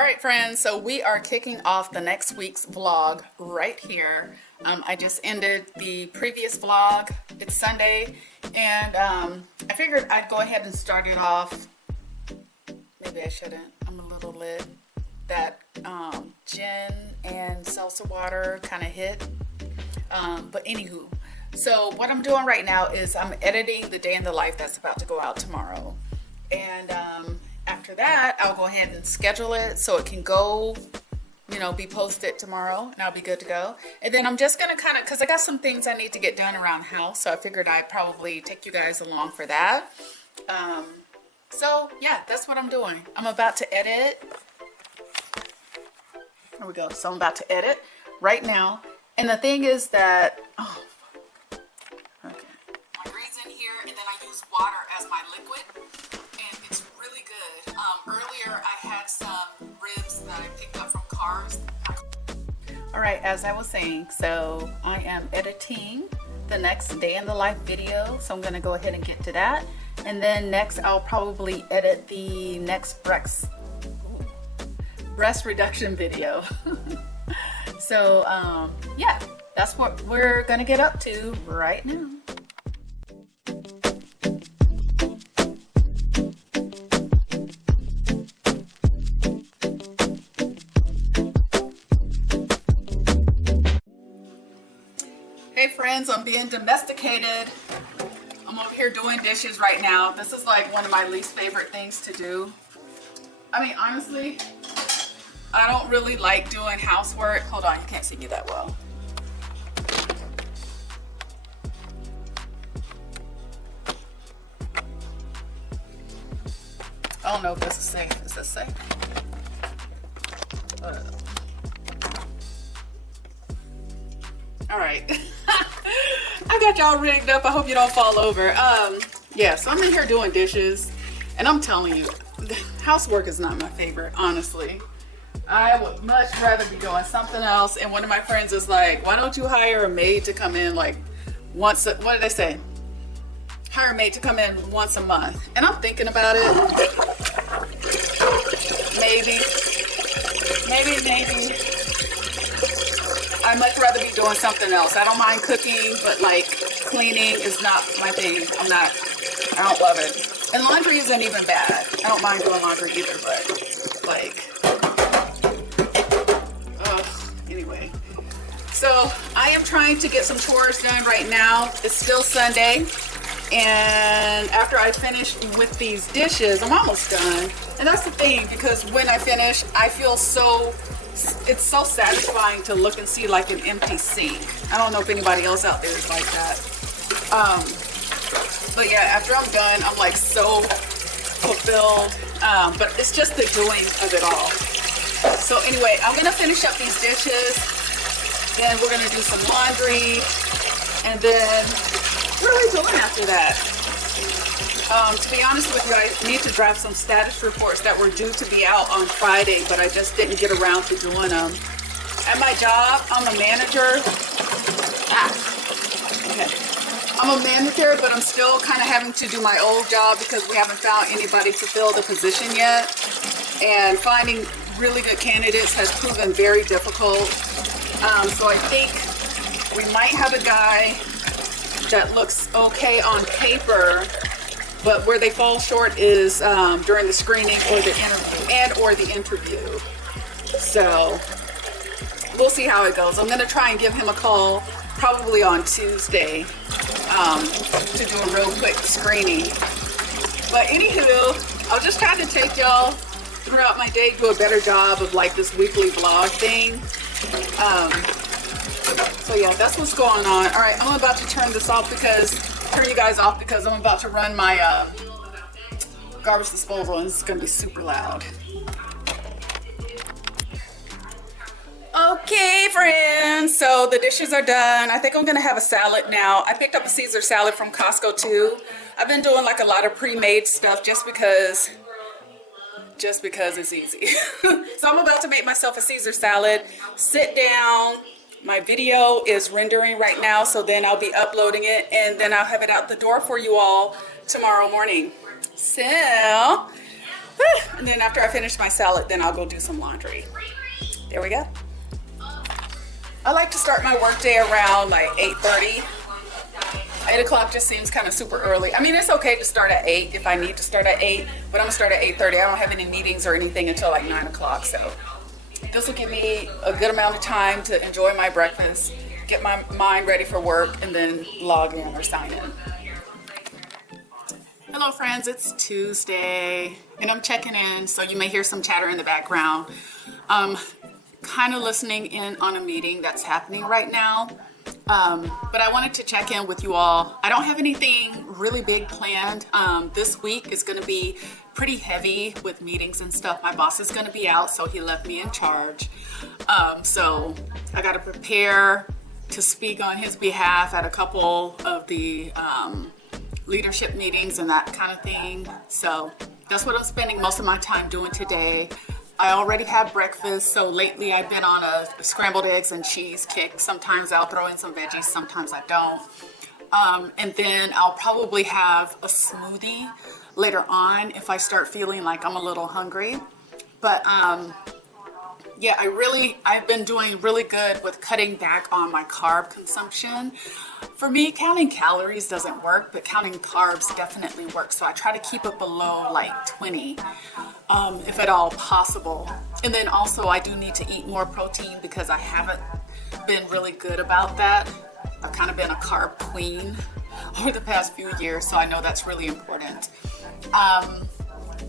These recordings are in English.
All right, friends, so we are kicking off the next week's vlog right here. I just ended the previous vlog. It's Sunday, and I figured I'd go ahead and start it off. Maybe I shouldn't. I'm a little lit. That gin and salsa water kind of hit. But anywho, so what I'm doing right now is I'm editing the day in the life that's about to go out tomorrow. And after that, I'll go ahead and schedule it so it can go, be posted tomorrow, and I'll be good to go. And then I'm just gonna because I got some things I need to get done around the house, so I figured I'd probably take you guys along for that. So yeah, that's what I'm doing. I'm about to edit. There we go. So I'm about to edit right now. And the thing is that, okay. My grease in here, and then I use water as my liquid, and it's really good. Earlier I had some ribs that I picked up from cars. All right, as I was saying, so I am editing the next day in the life video, so I'm gonna go ahead and get to that. And then next I'll probably edit the next breast reduction video. So yeah, that's what we're gonna get up to right now. Hey friends, I'm being domesticated. I'm over here doing dishes right now. This is like one of my least favorite things to do. I mean, honestly, I don't really like doing housework. Hold on, you can't see me that well. I don't know if this is safe. Is this safe? All right. I got y'all rigged up. I hope you don't fall over. Yeah, so I'm in here doing dishes, and I'm telling you, housework is not my favorite, honestly. I would much rather be doing something else. And one of my friends is like, why don't you hire a maid to come in like once, what did they say? Hire a maid to come in once a month. And I'm thinking about it. Maybe. I'd much rather be doing something else. I don't mind cooking, but like cleaning is not my thing. I don't love it. And laundry isn't even bad. I don't mind doing laundry either, but like, anyway. So I am trying to get some chores done right now. It's still Sunday. And after I finish with these dishes, I'm almost done. And that's the thing, because when I finish, I feel it's so satisfying to look and see like an empty sink. I don't know if anybody else out there is like that. But yeah, after I'm done, I'm like so fulfilled. But it's just the doing of it all. So anyway, I'm gonna finish up these dishes. Then we're gonna do some laundry. And then what are we doing after that? To be honest with you, I need to draft some status reports that were due to be out on Friday, but I just didn't get around to doing them. At my job, I'm a manager. Okay. I'm a manager, but I'm still kind of having to do my old job because we haven't found anybody to fill the position yet. And finding really good candidates has proven very difficult. So I think we might have a guy that looks okay on paper, but where they fall short is during the screening or the interview. So we'll see how it goes. I'm gonna try and give him a call probably on Tuesday to do a real quick screening. But anywho, I'll just try to take y'all throughout my day, do a better job of like this weekly vlog thing. So yeah, that's what's going on. All right, I'm about to turn you guys off because I'm about to run my garbage disposal, and it's gonna be super loud. Okay, friends, so the dishes are done. I think I'm gonna have a salad now. I picked up a Caesar salad from Costco too. I've been doing like a lot of pre-made stuff just because it's easy. So I'm about to make myself a Caesar salad, sit down. My video is rendering right now, so then I'll be uploading it, and then I'll have it out the door for you all tomorrow morning. So And then after I finish my salad, then I'll go do some laundry. There we go. I like to start my workday around like 8:30. 8 o'clock just seems kind of super early. I mean, it's okay to start at 8 if I need to start at 8, but I'm gonna start at 8:30. I don't have any meetings or anything until like 9 o'clock. So this will give me a good amount of time to enjoy my breakfast, get my mind ready for work, and then log in or sign in. Hello friends, it's Tuesday and I'm checking in, so you may hear some chatter in the background. Kind of listening in on a meeting that's happening right now. But I wanted to check in with you all. I don't have anything really big planned. This week is going to be pretty heavy with meetings and stuff. My boss is going to be out, so he left me in charge. So I got to prepare to speak on his behalf at a couple of the leadership meetings and that kind of thing. So that's what I'm spending most of my time doing today. I already had breakfast, so lately I've been on a scrambled eggs and cheese kick. Sometimes I'll throw in some veggies, sometimes I don't. And then I'll probably have a smoothie later on if I start feeling like I'm a little hungry. But yeah, I've been doing really good with cutting back on my carb consumption. For me, counting calories doesn't work, but counting carbs definitely works. So I try to keep it below like 20, if at all possible. And then also I do need to eat more protein because I haven't been really good about that. I've kind of been a carb queen over the past few years, so I know that's really important.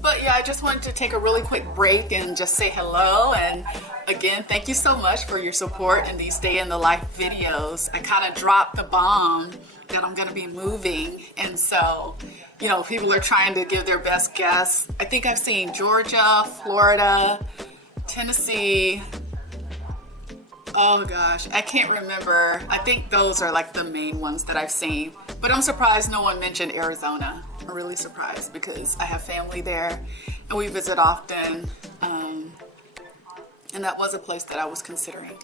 But yeah, I just wanted to take a really quick break and just say hello. And again, thank you so much for your support in these day in the life videos. I kind of dropped the bomb that I'm going to be moving. And so, you know, people are trying to give their best guess. I think I've seen Georgia, Florida, Tennessee. Oh gosh, I can't remember. I think those are like the main ones that I've seen. But I'm surprised no one mentioned Arizona. I'm really surprised because I have family there and we visit often. And that was a place that I was considering.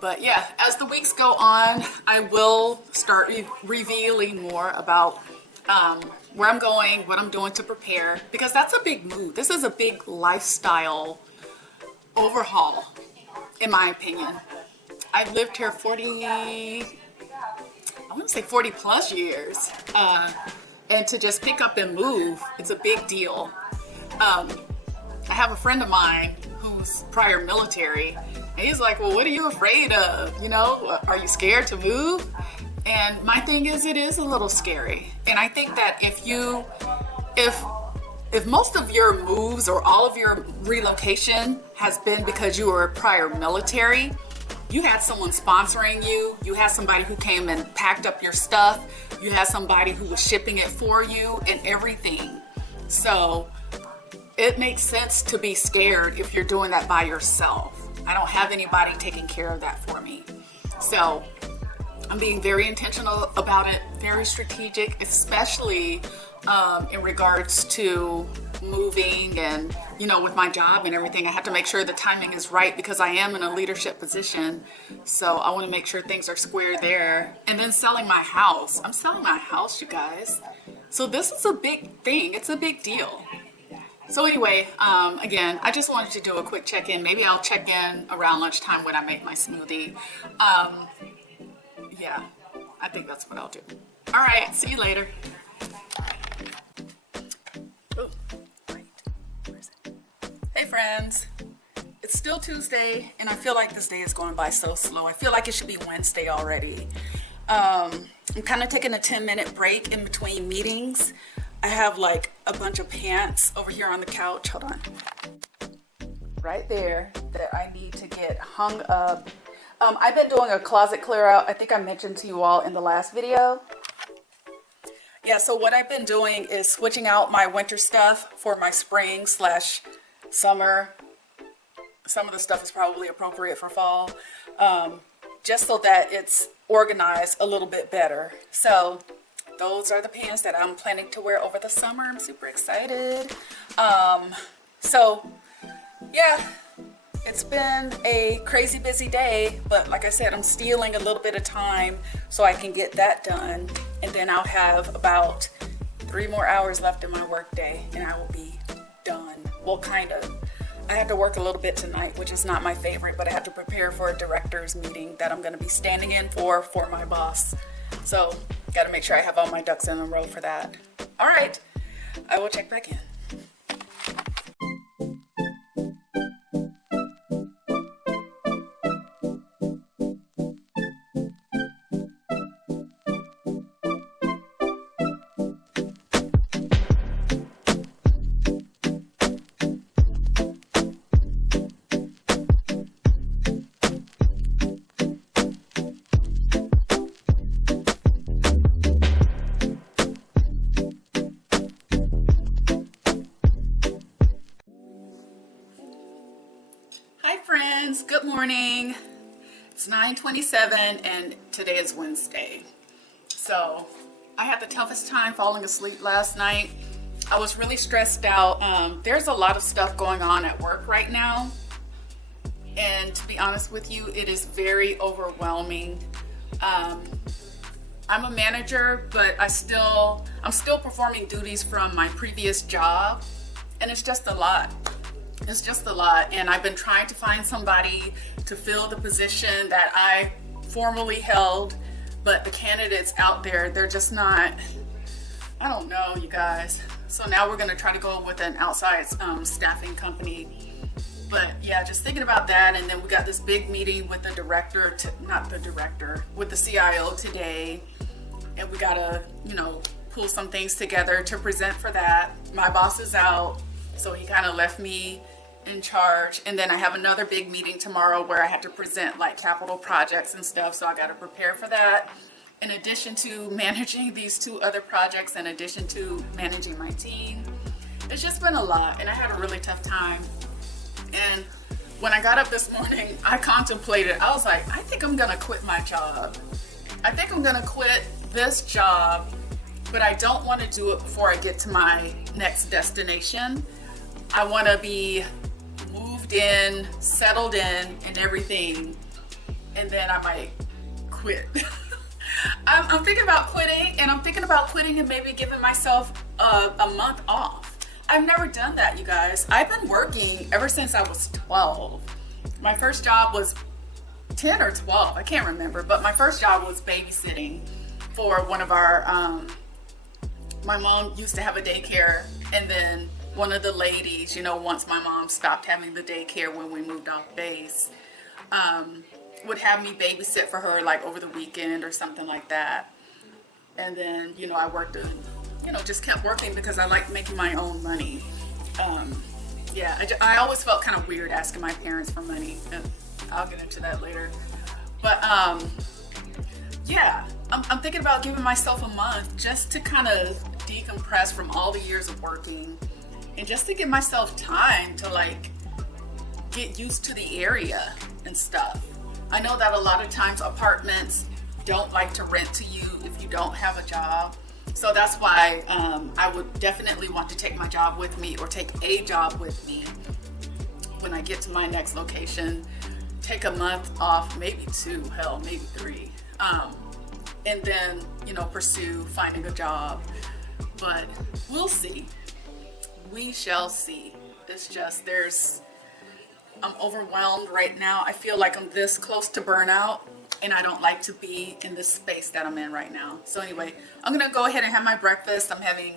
But yeah, as the weeks go on, I will start revealing more about where I'm going, what I'm doing to prepare, because that's a big move. This is a big lifestyle overhaul, in my opinion. I've lived here 40 plus years. And to just pick up and move, it's a big deal. I have a friend of mine who's prior military, and he's like, well, what are you afraid of? You know, are you scared to move? And my thing is, it is a little scary. And I think that if most of your moves or all of your relocation has been because you were prior military, you had someone sponsoring you, you had somebody who came and packed up your stuff, you had somebody who was shipping it for you and everything. So it makes sense to be scared if you're doing that by yourself. I don't have anybody taking care of that for me. So I'm being very intentional about it, very strategic, especially in regards to moving and, you know, with my job and everything. I have to make sure the timing is right because I am in a leadership position. So I want to make sure things are square there. And then selling my house. I'm selling my house, you guys. So this is a big thing. It's a big deal. So anyway, again, I just wanted to do a quick check-in. Maybe I'll check in around lunchtime when I make my smoothie. Yeah, I think that's what I'll do. All right, see you later. Oh, wait, where is it? Hey friends, it's still Tuesday and I feel like this day is going by so slow. I feel like it should be Wednesday already. I'm kind of taking a 10-minute break in between meetings. I have like a bunch of pants over here on the couch. Hold on. Right there that I need to get hung up. I've been doing a closet clear out. I think I mentioned to you all in the last video. Yeah, so what I've been doing is switching out my winter stuff for my spring / summer. Some of the stuff is probably appropriate for fall, just so that it's organized a little bit better. So those are the pants that I'm planning to wear over the summer. I'm super excited. So yeah, it's been a crazy busy day, but like I said, I'm stealing a little bit of time so I can get that done. And then I'll have about 3 more hours left in my work day and I will be done. Well, kind of. I had to work a little bit tonight, which is not my favorite, but I have to prepare for a director's meeting that I'm going to be standing in for my boss. So, got to make sure I have all my ducks in a row for that. All right, I will check back in. Hi friends, good morning. It's 9:27 and today is Wednesday. So I had the toughest time falling asleep last night. I was really stressed out. There's a lot of stuff going on at work right now. And to be honest with you, it is very overwhelming. I'm a manager, but I'm still performing duties from my previous job. And it's just a lot. It's just a lot, and I've been trying to find somebody to fill the position that I formerly held, but the candidates out there, they're just not, I don't know, you guys. So now we're gonna try to go with an outside staffing company. But yeah, just thinking about that, and then we got this big meeting with the director, with the CIO today, and we gotta, pull some things together to present for that. My boss is out, so he kind of left me in charge, and then I have another big meeting tomorrow where I have to present like capital projects and stuff, so I got to prepare for that in addition to managing these 2 other projects, in addition to managing my team. It's just been a lot, and I had a really tough time. And when I got up this morning, I contemplated, I was like, I think I'm gonna quit my job. I think I'm gonna quit this job, but I don't want to do it before I get to my next destination. I want to be moved in, settled in, and everything, and then I might quit. I'm thinking about quitting, and I'm thinking about quitting and maybe giving myself a month off. I've never done that, you guys. I've been working ever since I was 12. My first job was 10 or 12, I can't remember, but my first job was babysitting for one of our, my mom used to have a daycare, and then one of the ladies, once my mom stopped having the daycare when we moved off base, would have me babysit for her like over the weekend or something like that. And then, I worked and, just kept working because I liked making my own money. Yeah, I always felt kind of weird asking my parents for money, and I'll get into that later. But yeah, I'm thinking about giving myself a month just to kind of decompress from all the years of working, and just to give myself time to like get used to the area and stuff. I know that a lot of times apartments don't like to rent to you if you don't have a job. So that's why I would definitely want to take my job with me, or take a job with me when I get to my next location. Take a month off, maybe 2, hell, maybe 3. And then, pursue finding a job. But we'll see. We shall see. It's just, I'm overwhelmed right now. I feel like I'm this close to burnout, and I don't like to be in this space that I'm in right now. So anyway, I'm gonna go ahead and have my breakfast. I'm having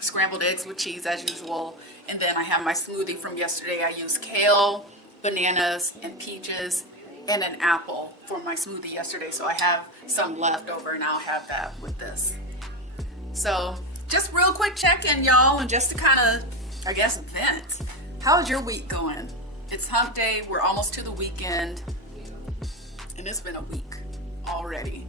scrambled eggs with cheese as usual. And then I have my smoothie from yesterday. I used kale, bananas, and peaches, and an apple for my smoothie yesterday. So I have some left over, and I'll have that with this. So just real quick check-in, y'all, and just to kind of, I guess, vent. How's your week going? It's hump day. We're almost to the weekend, and it's been a week already.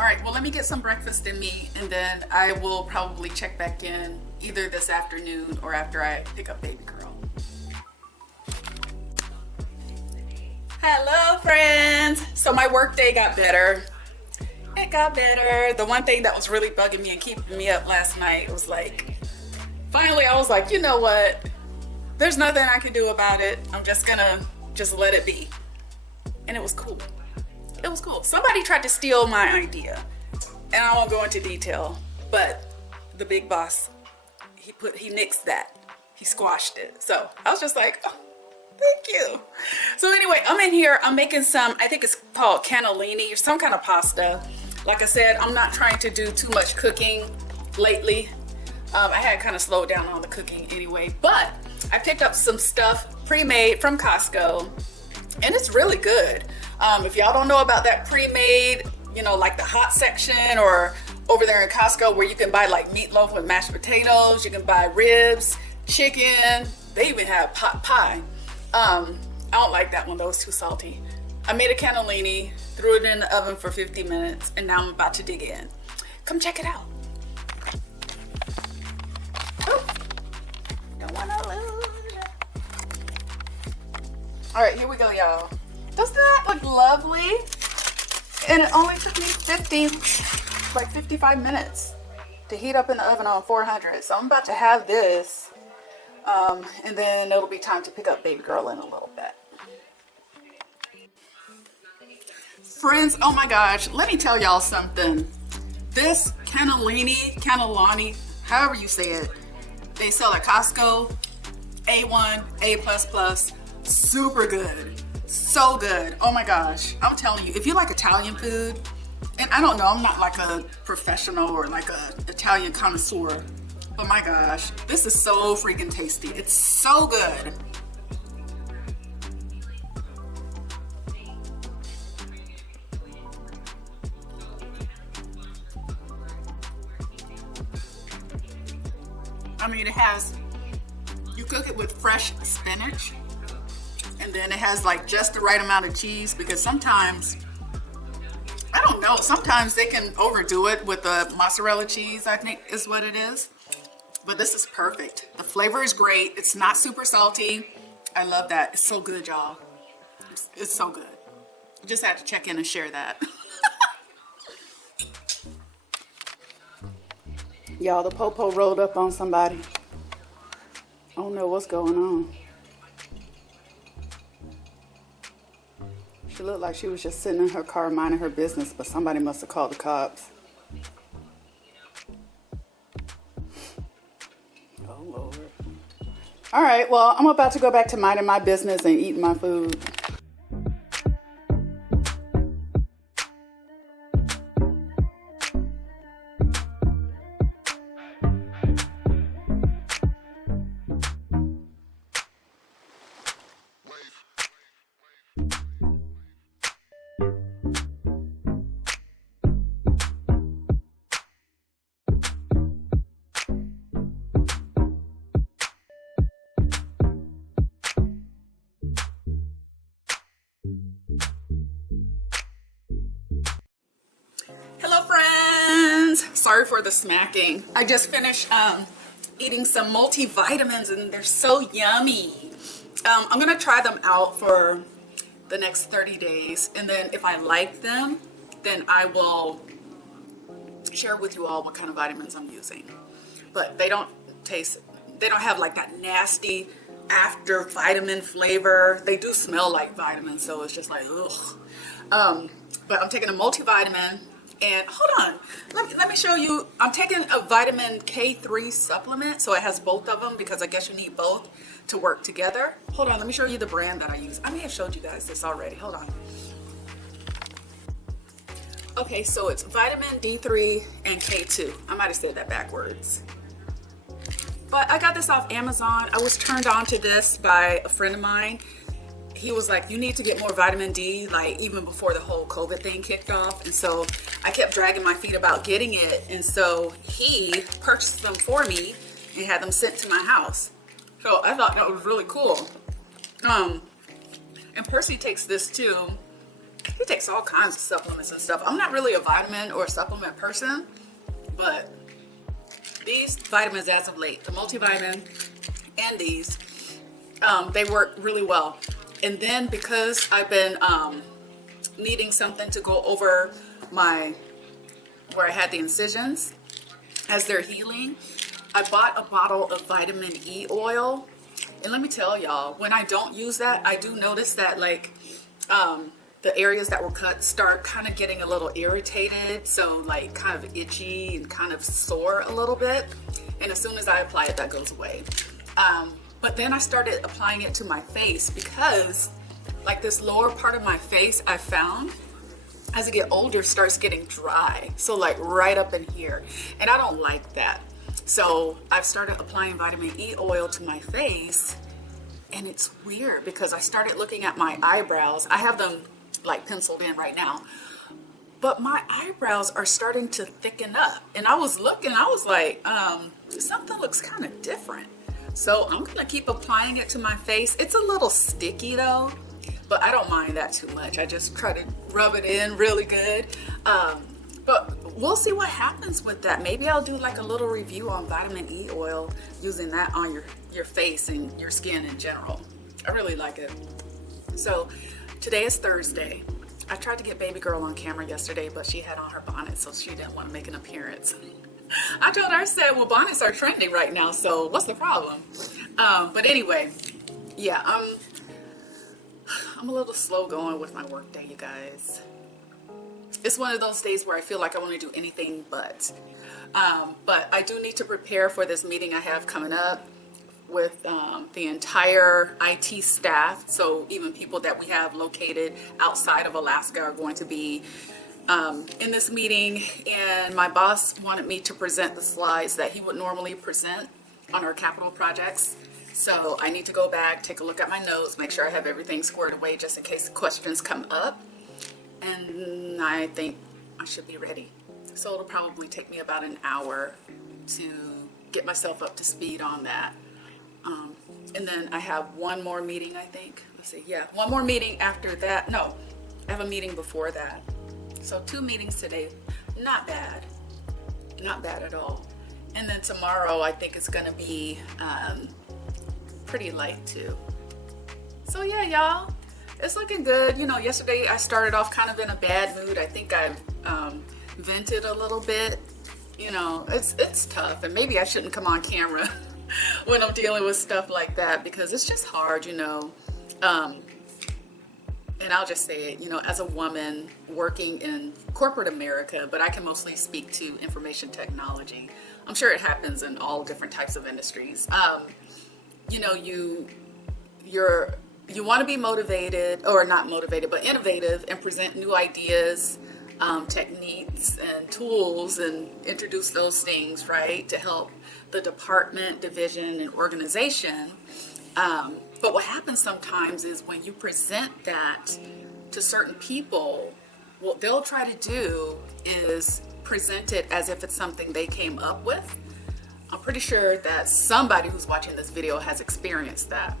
All right, well, let me get some breakfast in me, and then I will probably check back in either this afternoon or after I pick up baby girl. Hello, friends. So my work day got better. It got better. The one thing that was really bugging me and keeping me up last night was like, finally I was like, you know what? There's nothing I can do about it. I'm just gonna let it be. And it was cool. It was cool. Somebody tried to steal my idea, and I won't go into detail, but the big boss, he nixed that. He squashed it. So I was just like, oh, thank you. So anyway, I'm in here. I'm making some, I think it's called cannellini or some kind of pasta. Like I said, I'm not trying to do too much cooking lately. I had kind of slowed down on the cooking anyway, but I picked up some stuff pre-made from Costco, and it's really good. If y'all don't know about that pre-made, you know, like the hot section, or over there in Costco where you can buy like meatloaf with mashed potatoes, you can buy ribs, chicken, they even have pot pie. I don't like that one, though, it's too salty. I made a cannellini, threw it in the oven for 50 minutes, and now I'm about to dig in. Come check it out. Oh, don't wanna lose it. All right, here we go, y'all. Doesn't that look lovely? And it only took me 55 minutes to heat up in the oven on 400. So I'm about to have this, and then it'll be time to pick up baby girl in a little bit. Friends, oh my gosh, let me tell y'all something. This cannellini, however you say it, they sell at Costco, A1, A++, super good, so good. Oh my gosh, I'm telling you, if you like Italian food, and I don't know, I'm not like a professional or like a Italian connoisseur, but my gosh, this is so freaking tasty. It's so good. I mean, it has, you cook it with fresh spinach, and then it has like just the right amount of cheese, because sometimes, I don't know, sometimes they can overdo it with the mozzarella cheese, I think is what it is. But this is perfect. The flavor is great. It's not super salty. I love that. It's so good, y'all. It's so good. I just had to check in and share that. Y'all, the popo rolled up on somebody. I don't know what's going on. She looked like she was just sitting in her car minding her business, but somebody must have called the cops. Oh, Lord. All right, well, I'm about to go back to minding my business and eating my food. Hello friends, sorry for the smacking. I just finished eating some multivitamins and they're so yummy. I'm gonna try them out for the next 30 days, and then if I like them, then I will share with you all what kind of vitamins I'm using. But they don't have like that nasty after vitamin flavor. They do smell like vitamins, so it's just like ugh. But I'm taking a multivitamin. And hold on, let me show you. I'm taking a vitamin K3 supplement, so it has both of them because I guess you need both to work together. Hold on, let me show you the brand that I use. I may have showed you guys this already. Hold on. Okay, so it's vitamin D3 and K2. I might have said that backwards. But I got this off Amazon. I was turned on to this by a friend of mine. He was like, you need to get more vitamin D, like even before the whole COVID thing kicked off. And so I kept dragging my feet about getting it. And so he purchased them for me and had them sent to my house. So I thought that was really cool. And Percy takes this too. He takes all kinds of supplements and stuff. I'm not really a vitamin or supplement person, but these vitamins as of late, the multivitamin and these, they work really well. And then because I've been needing something to go over where I had the incisions as they're healing, I bought a bottle of vitamin E oil. And let me tell y'all, when I don't use that, I do notice that like the areas that were cut start kind of getting a little irritated, so like kind of itchy and kind of sore a little bit. and as soon as I apply it, that goes away. But then I started applying it to my face because like this lower part of my face, I found as I get older starts getting dry. So like right up in here, and I don't like that. So I've started applying vitamin E oil to my face, and it's weird because I started looking at my eyebrows. I have them like penciled in right now, but my eyebrows are starting to thicken up. And I was looking, I was like, something looks kind of different. So I'm gonna keep applying it to my face. It's a little sticky though, but I don't mind that too much. I just try to rub it in really good. But we'll see what happens with that. Maybe I'll do like a little review on vitamin E oil, using that on your face and your skin in general. I really like it. So today is Thursday. I tried to get baby girl on camera yesterday, but she had on her bonnet, so she didn't want to make an appearance. I told her, I said, well, bonnets are trending right now, so what's the problem? But anyway, yeah, I'm a little slow going with my work day, you guys. It's one of those days where I feel like I want to do anything but I do need to prepare for this meeting I have coming up with the entire IT staff. So even people that we have located outside of Alaska are going to be in this meeting, and my boss wanted me to present the slides that he would normally present on our capital projects. So I need to go back, take a look at my notes, make sure I have everything squared away just in case questions come up. And I think I should be ready. So it'll probably take me about an hour to get myself up to speed on that. And then I have one more meeting, I think. Let's see, yeah, one more meeting after that. No, I have a meeting before that. So 2 meetings today, not bad. Not bad at all. And then tomorrow I think it's gonna be pretty light too. So yeah, y'all, it's looking good. You know, yesterday I started off kind of in a bad mood. I think I've vented a little bit. You know, it's tough, and maybe I shouldn't come on camera when I'm dealing with stuff like that, because it's just hard, you know. And I'll just say it, you know, as a woman working in corporate America, but I can mostly speak to information technology. I'm sure it happens in all different types of industries. You know, you want to be motivated, or not motivated, but innovative, and present new ideas, techniques and tools, and introduce those things, right, to help the department, division, and organization. But what happens sometimes is when you present that to certain people, what they'll try to do is present it as if it's something they came up with. I'm pretty sure that somebody who's watching this video has experienced that.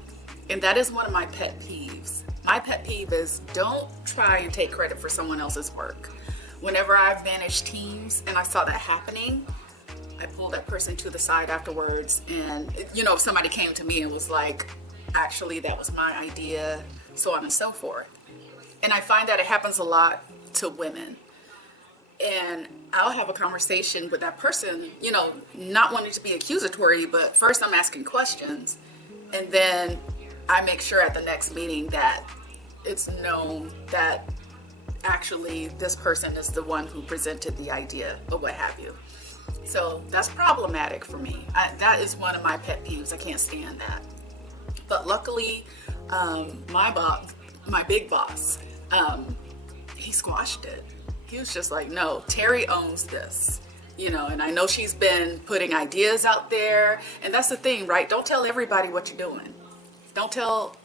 And that is one of my pet peeves. My pet peeve is, don't try and take credit for someone else's work. Whenever I've managed teams and I saw that happening, I pulled that person to the side afterwards, and, you know, if somebody came to me and was like, actually, that was my idea, so on and so forth. And I find that it happens a lot to women. And I'll have a conversation with that person, you know, not wanting to be accusatory, but first I'm asking questions. And then I make sure at the next meeting that it's known that actually this person is the one who presented the idea, or what have you. So that's problematic for me. That is one of my pet peeves. I can't stand that. But luckily, my big boss, he squashed it. He was just like, no, Terry owns this, you know, and I know she's been putting ideas out there. And that's the thing, right? Don't tell everybody what you're doing. Don't tell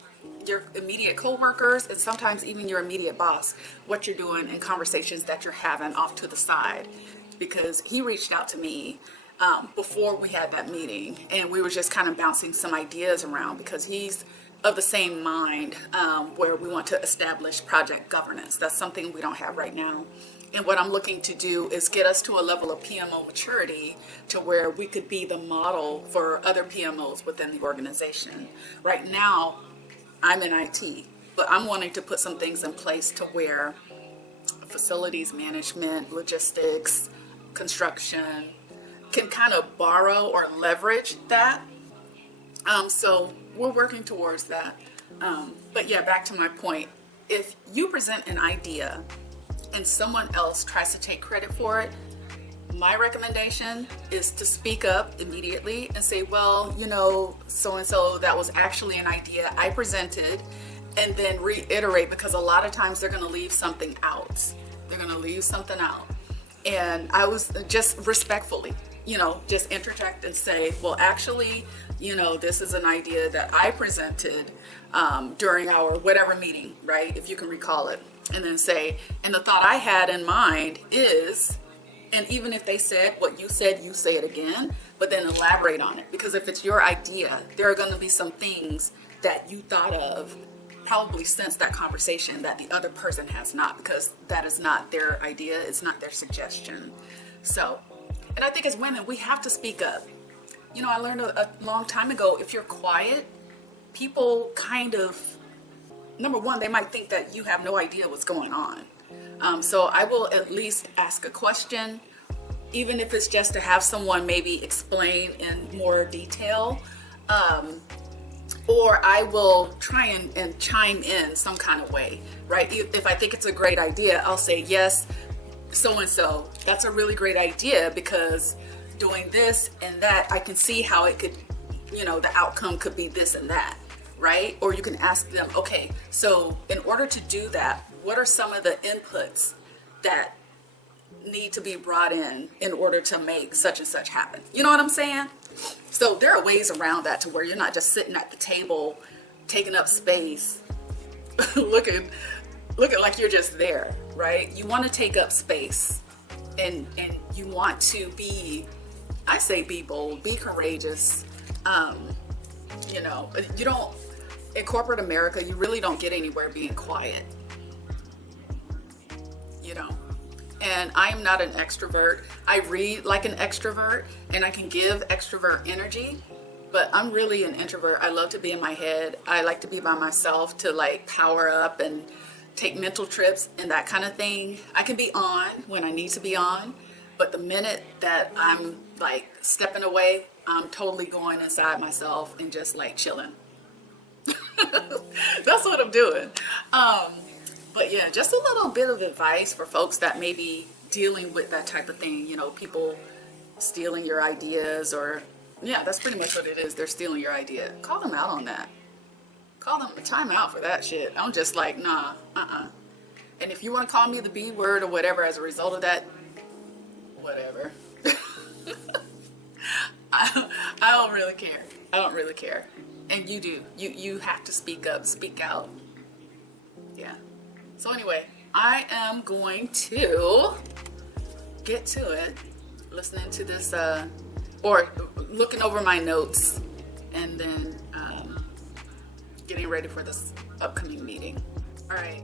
your immediate coworkers, and sometimes even your immediate boss, what you're doing in conversations that you're having off to the side. Because he reached out to me before we had that meeting, and we were just kind of bouncing some ideas around, because he's of the same mind, where we want to establish project governance. That's something we don't have right now. And what I'm looking to do is get us to a level of PMO maturity to where we could be the model for other PMOs within the organization. Right now, I'm in IT, but I'm wanting to put some things in place to where facilities management, logistics, construction can kind of borrow or leverage that. So we're working towards that. But yeah, back to my point. If you present an idea and someone else tries to take credit for it, my recommendation is to speak up immediately and say, well, so-and-so, that was actually an idea I presented, and then reiterate, because a lot of times they're going to leave something out. They're going to leave something out. And I was just respectfully, just interject and say, well, actually, this is an idea that I presented during our whatever meeting, right? If you can recall it. And then say, and the thought I had in mind is, and even if they said what you said, you say it again, but then elaborate on it. Because if it's your idea, there are going to be some things that you thought of probably since that conversation that the other person has not, because that is not their idea, it's not their suggestion. So, and I think as women, we have to speak up. I learned a long time ago, if you're quiet, people kind of, number one, they might think that you have no idea what's going on. So I will at least ask a question, even if it's just to have someone maybe explain in more detail. Or I will try and chime in some kind of way, right? If I think it's a great idea, I'll say, yes, so-and-so, that's a really great idea, because doing this and that, I can see how it could, the outcome could be this and that, right? Or you can ask them, okay, so in order to do that, what are some of the inputs that need to be brought in order to make such and such happen? You know what I'm saying? So there are ways around that to where you're not just sitting at the table, taking up space, looking like you're just there, right? You want to take up space, and you want to be, I say, be bold, be courageous. You don't, in corporate America, you really don't get anywhere being quiet. And I am not an extrovert. I read like an extrovert, and I can give extrovert energy, but I'm really an introvert. I love to be in my head. I like to be by myself to like power up and take mental trips and that kind of thing. I can be on when I need to be on, but the minute that I'm like stepping away, I'm totally going inside myself and just like chilling. That's what I'm doing. But yeah, just a little bit of advice for folks that may be dealing with that type of thing, people stealing your ideas, or yeah, that's pretty much what it is. They're stealing your idea. Call them out on that. Call them time out for that shit. I'm just like, nah, And if you want to call me the B word or whatever as a result of that, whatever. I don't really care. I don't really care. And you do. You have to speak up, speak out. Yeah. So anyway, I am going to get to it, listening to this, or looking over my notes, and then getting ready for this upcoming meeting. All right.